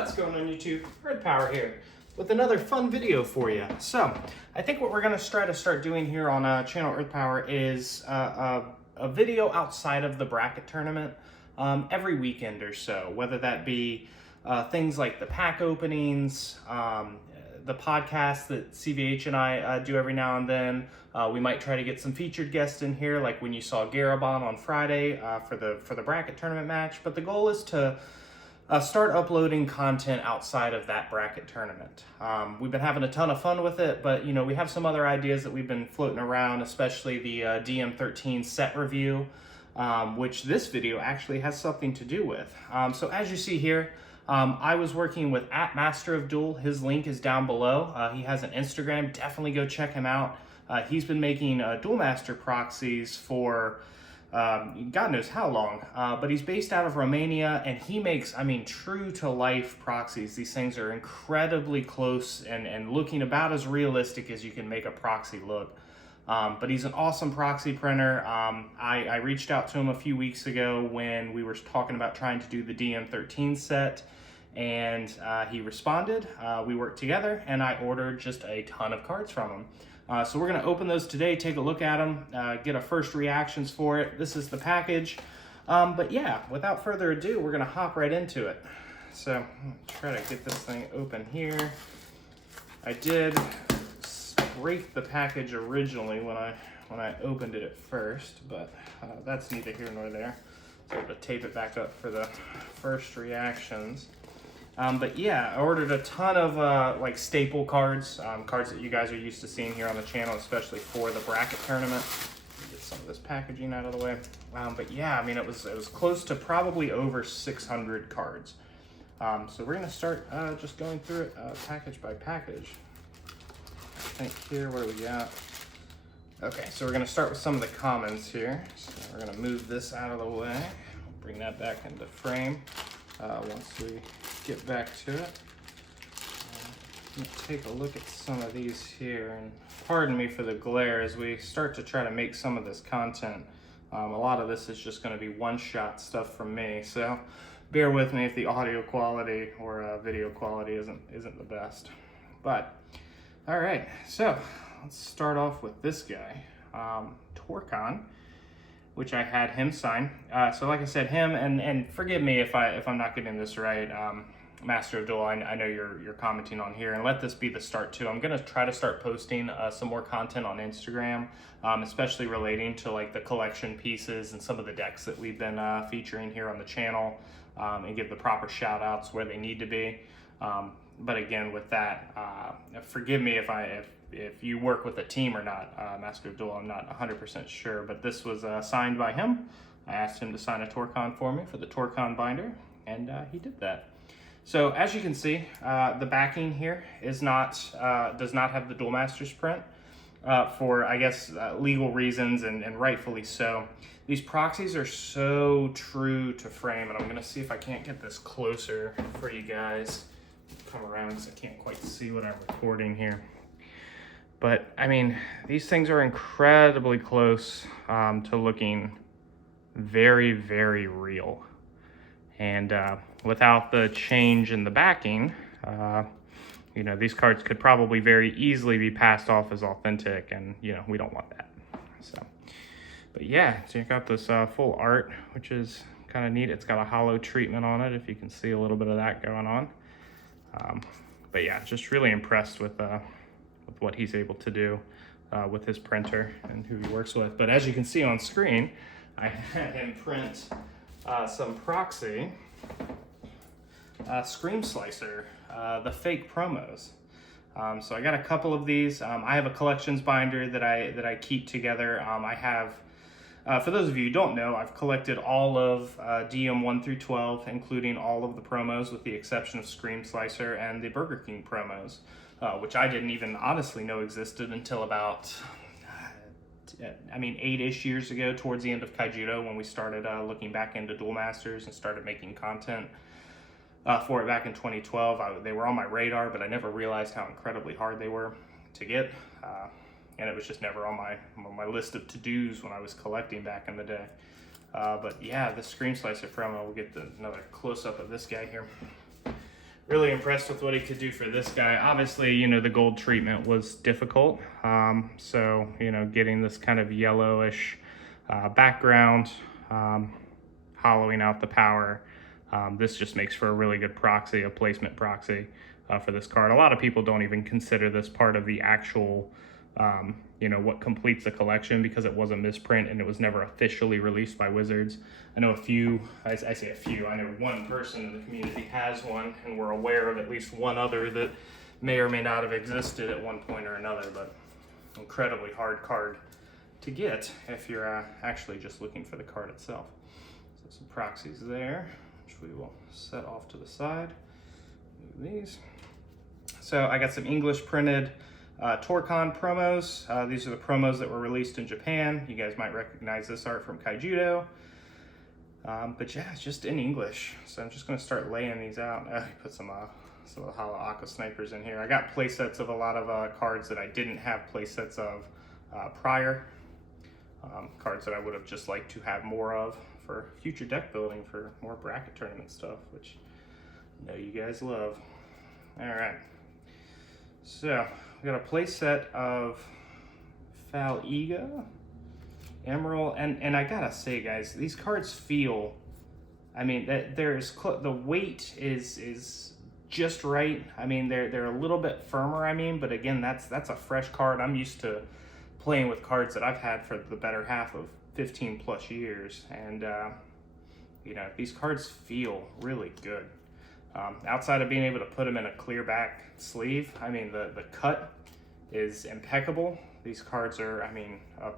What's going on YouTube? Red Power here with another fun video for you. So I think what we're going to try to start doing here on channel Earth Power is a video outside of the bracket tournament every weekend or so, whether that be things like the pack openings, the podcast that CVH and I do every now and then. We might try to get some featured guests in here, like when you saw Garabon on Friday for the bracket tournament match. But the goal is to start uploading content outside of that bracket tournament. We've been having a ton of fun with it, but we have some other ideas that we've been floating around, especially the DM13 set review, which this video actually has something to do with. So as you see here, I was working with @MasterofDuel. His link is down below. He has an Instagram. Definitely go check him out. He's been making Duel Master proxies for God knows how long, but he's based out of Romania, and he makes, true to life proxies. These things are incredibly close and looking about as realistic as you can make a proxy look. But he's an awesome proxy printer. I reached out to him a few weeks ago when we were talking about trying to do the DM13 set, and he responded. We worked together, and I ordered just a ton of cards from him. So we're going to open those today, take a look at them, get our first reactions for it. This is the package. But yeah, without further ado, we're going to hop right into it. So try to get this thing open here. I did scrape the package originally when I opened it at first, but that's neither here nor there. So I'm going to tape it back up for the first reactions. But yeah, I ordered a ton of like staple cards, cards that you guys are used to seeing here on the channel, especially for the bracket tournament. Get some of this packaging out of the way. But yeah, it was close to probably over 600 cards. So we're gonna start just going through it package by package. I think here, what do we got? Okay, so we're gonna start with some of the commons here. So we're gonna move this out of the way. Bring that back into frame once we get back to it. Take a look at some of these here, and pardon me for the glare as we start to try to make some of this content. A lot of this is just going to be one-shot stuff from me, so bear with me if the audio quality or video quality isn't the best. But all right, so let's start off with this guy, Torcon, which I had him sign. So like I said, him, and forgive me if I'm not getting this right, MasterofDuel, I know you're commenting on here, and let this be the start too. I'm gonna try to start posting some more content on Instagram, especially relating to like the collection pieces and some of the decks that we've been featuring here on the channel, and give the proper shout outs where they need to be. But again, with that, forgive me if you work with a team or not, MasterofDuel, I'm not 100% sure, but this was signed by him. I asked him to sign a Torcon for me for the Torcon binder, and he did that. So as you can see, the backing here is does not have the Duel Masters print for, I guess, legal reasons, and rightfully so. These proxies are so true to frame, and I'm gonna see if I can't get this closer for you guys. Come around because I can't quite see what I'm recording here. But these things are incredibly close to looking very, very real. And without the change in the backing, these cards could probably very easily be passed off as authentic, and we don't want that. So, but yeah, check out this full art, which is kind of neat. It's got a hollow treatment on it, if you can see a little bit of that going on. But yeah, just really impressed with what he's able to do with his printer and who he works with. But as you can see on screen, I had him print some Proxy Scream Slicer, the fake promos. So I got a couple of these. I have a collections binder that I keep together. I have, for those of you who don't know, I've collected all of DM 1 through 12, including all of the promos with the exception of Scream Slicer and the Burger King promos, which I didn't even honestly know existed until about 8-ish years ago, towards the end of Kaijudo, when we started looking back into Duel Masters and started making content for it back in 2012. They were on my radar, but I never realized how incredibly hard they were to get, and it was just never on my list of to-dos when I was collecting back in the day. But yeah, the Scream Slicer promo, we'll get another close-up of this guy here. really impressed with what he could do for this guy. Obviously, you know, the gold treatment was difficult. So, you know, getting this kind of yellowish background, hollowing out the power. This just makes for a really good proxy, a placement proxy for this card. A lot of people don't even consider this part of the actual, you know, what completes the collection, because it was a misprint and it was never officially released by Wizards. I know a few, I say a few, I know one person in the community has one, and we're aware of at least one other that may or may not have existed at one point or another, but incredibly hard card to get if you're actually just looking for the card itself. So some proxies there, which we will set off to the side. Move these. So I got some English printed Torcon promos. These are the promos that were released in Japan. You guys might recognize this art from Kaijudo. But yeah, it's just in English. So I'm just gonna start laying these out. Put some of the Holo Aqua Snipers in here. I got play sets of a lot of cards that I didn't have play sets of prior. Cards that I would have just liked to have more of for future deck building, for more bracket tournament stuff, which I know you guys love. All right. So we got a play set of Faliga, Emerald, and I gotta say, guys, these cards feel, I mean, that the weight is just right. I mean, they're a little bit firmer. I mean, but again, that's a fresh card. I'm used to playing with cards that I've had for the better half of 15 plus years, and you know, these cards feel really good. Outside of being able to put them in a clear back sleeve, I mean, the cut is impeccable. These cards are, I mean, a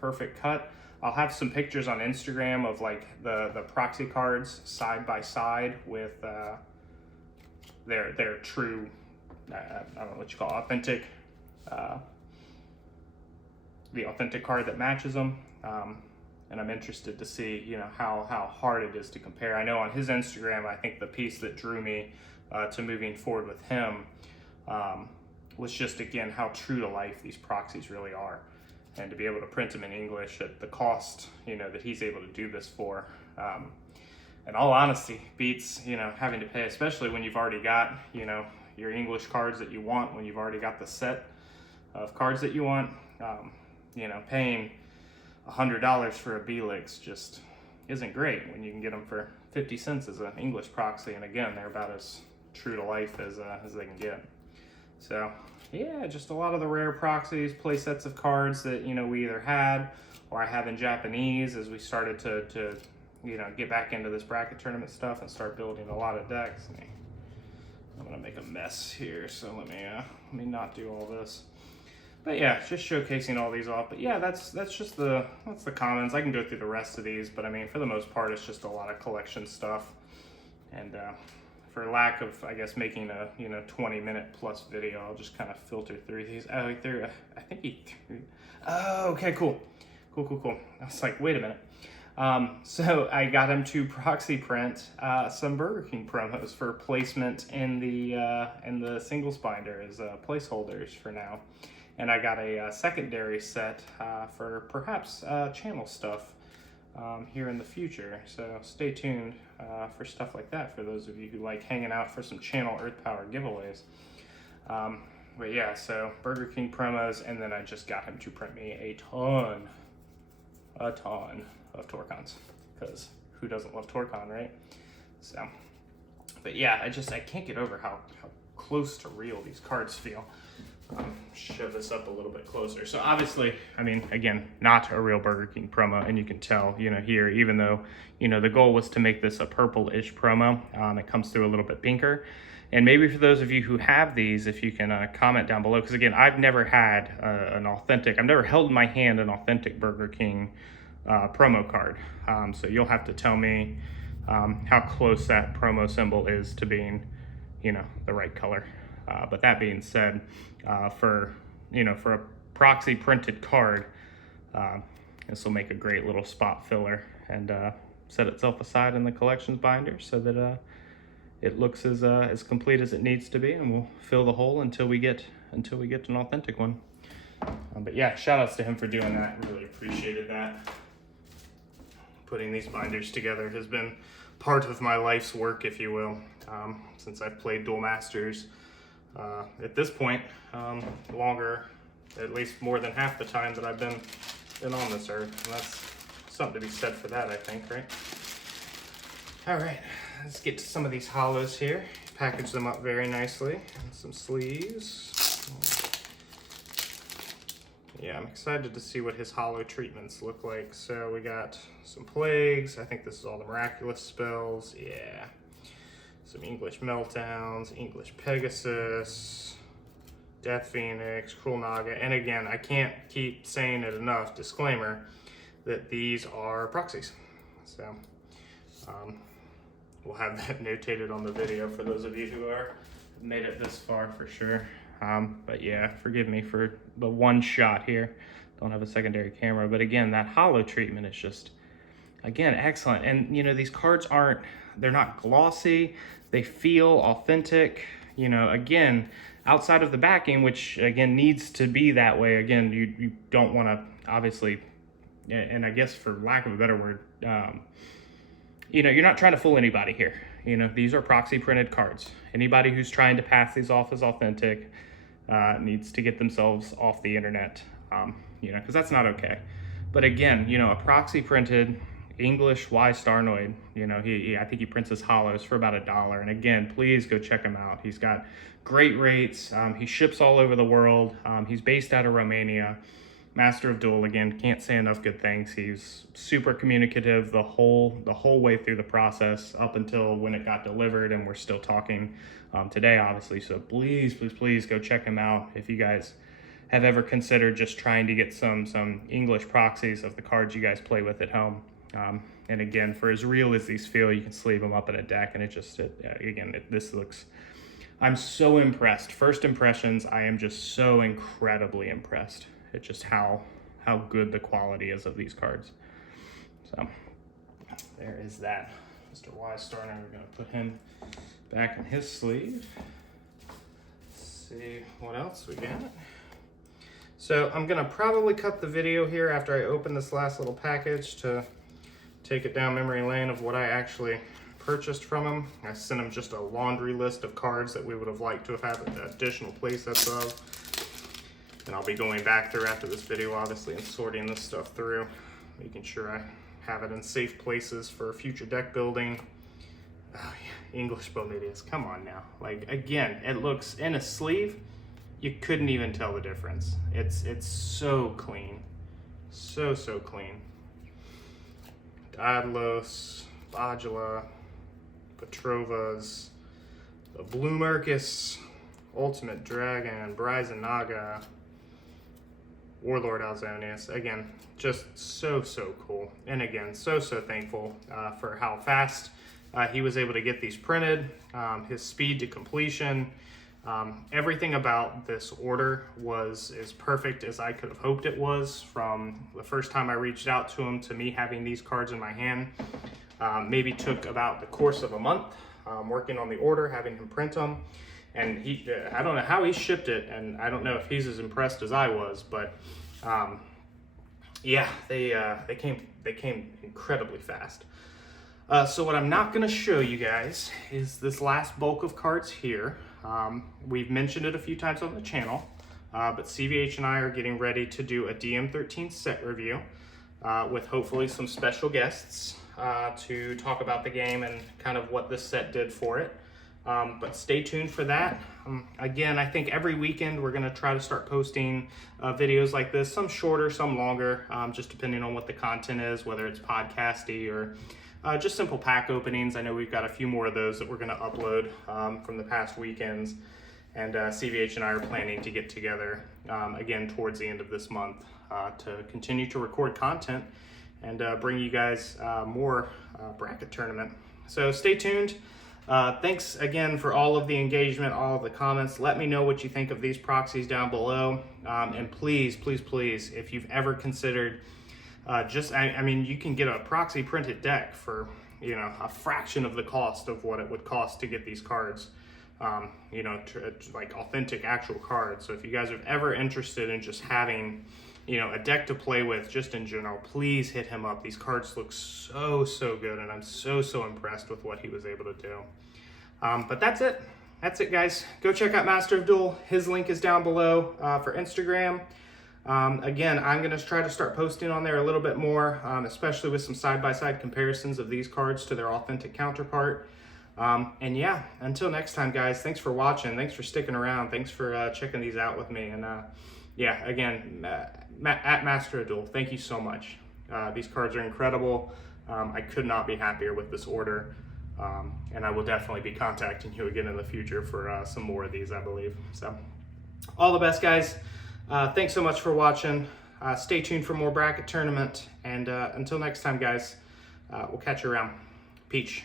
perfect cut. I'll have some pictures on Instagram of like the proxy cards side by side with their true, I don't know what you call it, authentic, the authentic card that matches them. And I'm interested to see, you know, how hard it is to compare. I know on his Instagram, I think the piece that drew me to moving forward with him was just, again, how true to life these proxies really are. And to be able to print them in English at the cost, you know, that he's able to do this for, in all honesty, beats, you know, having to pay, especially when you've already got, you know, your English cards that you want, when you've already got the set of cards that you want. You know, paying $100 for a Belix just isn't great when you can get them for 50 cents as an English proxy. And again, they're about as true to life as they can get. So yeah, just a lot of the rare proxies, play sets of cards that, you know, we either had or I have in Japanese as we started to you know, get back into this bracket tournament stuff and start building a lot of decks. I'm gonna make a mess here, so let me not do all this. But yeah, just showcasing all these off. But yeah, that's just the commons. I can go through the rest of these, but I mean, for the most part, it's just a lot of collection stuff. And for lack of, I guess, making a 20-minute plus video, I'll just kind of filter through these. Oh, I think he threw. Oh, okay, cool. I was like, wait a minute. So I got him to proxy print some Burger King promos for placement in the singles binder as placeholders for now. And I got a secondary set for perhaps channel stuff here in the future. So stay tuned for stuff like that for those of you who like hanging out for some channel Earth Power giveaways. But yeah, so Burger King promos, and then I just got him to print me a ton of Torcons, because who doesn't love Torcon, right? So, but yeah, I can't get over how close to real these cards feel. Shove this up a little bit closer. So obviously, I mean, again, not a real Burger King promo, and you can tell, you know, here, even though, you know, the goal was to make this a purple-ish promo, it comes through a little bit pinker. And maybe for those of you who have these, if you can comment down below, because again, I've never had I've never held in my hand an authentic Burger King promo card. So you'll have to tell me how close that promo symbol is to being, you know, the right color. But that being said, for a proxy printed card, this will make a great little spot filler and set itself aside in the collections binder so that it looks as complete as it needs to be, and we'll fill the hole until we get an authentic one. But yeah, shout outs to him for doing that. Really appreciated that. Putting these binders together has been part of my life's work, if you will, since I've played Duel Masters at this point longer, at least more than half the time that I've been on this earth. And that's something to be said for that, I think, right? All right, let's get to some of these hollows here. Package them up very nicely. And some sleeves. Yeah, I'm excited to see what his hollow treatments look like. So we got some plagues. I think this is all the miraculous spells. Yeah. Some English meltdowns, English Pegasus, Death Phoenix, Cruel Naga. And again, I can't keep saying it enough, disclaimer, that these are proxies. So we'll have that notated on the video for those of you who are made it this far for sure. But yeah, forgive me for the one shot here. Don't have a secondary camera, but again, that hollow treatment is just, again, excellent. And you know, these cards they're not glossy. They feel authentic. You know, again, outside of the backing, which again needs to be that way. Again, you don't want to, obviously, and I guess for lack of a better word, you know, you're not trying to fool anybody here. You know, these are proxy printed cards. Anybody who's trying to pass these off as authentic needs to get themselves off the internet, you know, because that's not okay. But again, you know, a proxy printed English Y Starnoid, you know, I think he prints his hollows for about $1. And again, please go check him out. He's got great rates. He ships all over the world. He's based out of Romania. MasterofDuel, again, can't say enough good things. He's super communicative the whole way through the process up until when it got delivered, and we're still talking today, obviously. So please, please, please go check him out if you guys have ever considered just trying to get some English proxies of the cards you guys play with at home. And again, for as real as these feel, you can sleeve them up in a deck, and this looks, I'm so impressed. First impressions, I am just so incredibly impressed. It's just how good the quality is of these cards. So there is that. Mr. Y Starner, we're gonna put him back in his sleeve. Let's see what else we got. So I'm gonna probably cut the video here after I open this last little package to take it down memory lane of what I actually purchased from him. I sent him just a laundry list of cards that we would have liked to have had additional playsets of. And I'll be going back through after this video, obviously, and sorting this stuff through, making sure I have it in safe places for future deck building. Oh yeah, English Bromeliads, come on now. Like, again, it looks, in a sleeve, you couldn't even tell the difference. It's so clean, so clean. Daedalus, Bajula, Petrovas, the Blue Mercus, Ultimate Dragon, Brazen Naga, Warlord Alzonius. Again, just so cool. And again, so thankful for how fast he was able to get these printed, his speed to completion. Everything about this order was as perfect as I could have hoped it was from the first time I reached out to him to me having these cards in my hand. Maybe took about the course of a month working on the order, having him print them. And I don't know how he shipped it, and I don't know if he's as impressed as I was, but yeah, they came incredibly fast. So what I'm not going to show you guys is this last bulk of cards here. We've mentioned it a few times on the channel, but CVH and I are getting ready to do a DM13 set review with hopefully some special guests to talk about the game and kind of what this set did for it. But stay tuned for that. Again, I think every weekend we're gonna try to start posting videos like this, some shorter, some longer, just depending on what the content is, whether it's podcasty or just simple pack openings. I know we've got a few more of those that we're gonna upload from the past weekends. And CVH and I are planning to get together again towards the end of this month to continue to record content and bring you guys more bracket tournament. So stay tuned. Thanks again for all of the engagement, all of the comments. Let me know what you think of these proxies down below. And please, please, please, if you've ever considered I mean, you can get a proxy printed deck for, you know, a fraction of the cost of what it would cost to get these cards, you know, like authentic actual cards. So if you guys are ever interested in just having you know, a deck to play with just in general, please hit him up. These cards look so good, and I'm so impressed with what he was able to do. But that's it. That's it, guys. Go check out Master of Duel. His link is down below for Instagram. Again, I'm going to try to start posting on there a little bit more, especially with some side-by-side comparisons of these cards to their authentic counterpart. And yeah, until next time, guys, thanks for watching. Thanks for sticking around. Thanks for checking these out with me. And yeah, again, at MasterofDuel, thank you so much. These cards are incredible. I could not be happier with this order. And I will definitely be contacting you again in the future for some more of these, I believe. So all the best, guys. Thanks so much for watching. Stay tuned for more bracket tournament. And until next time, guys, we'll catch you around. Peace.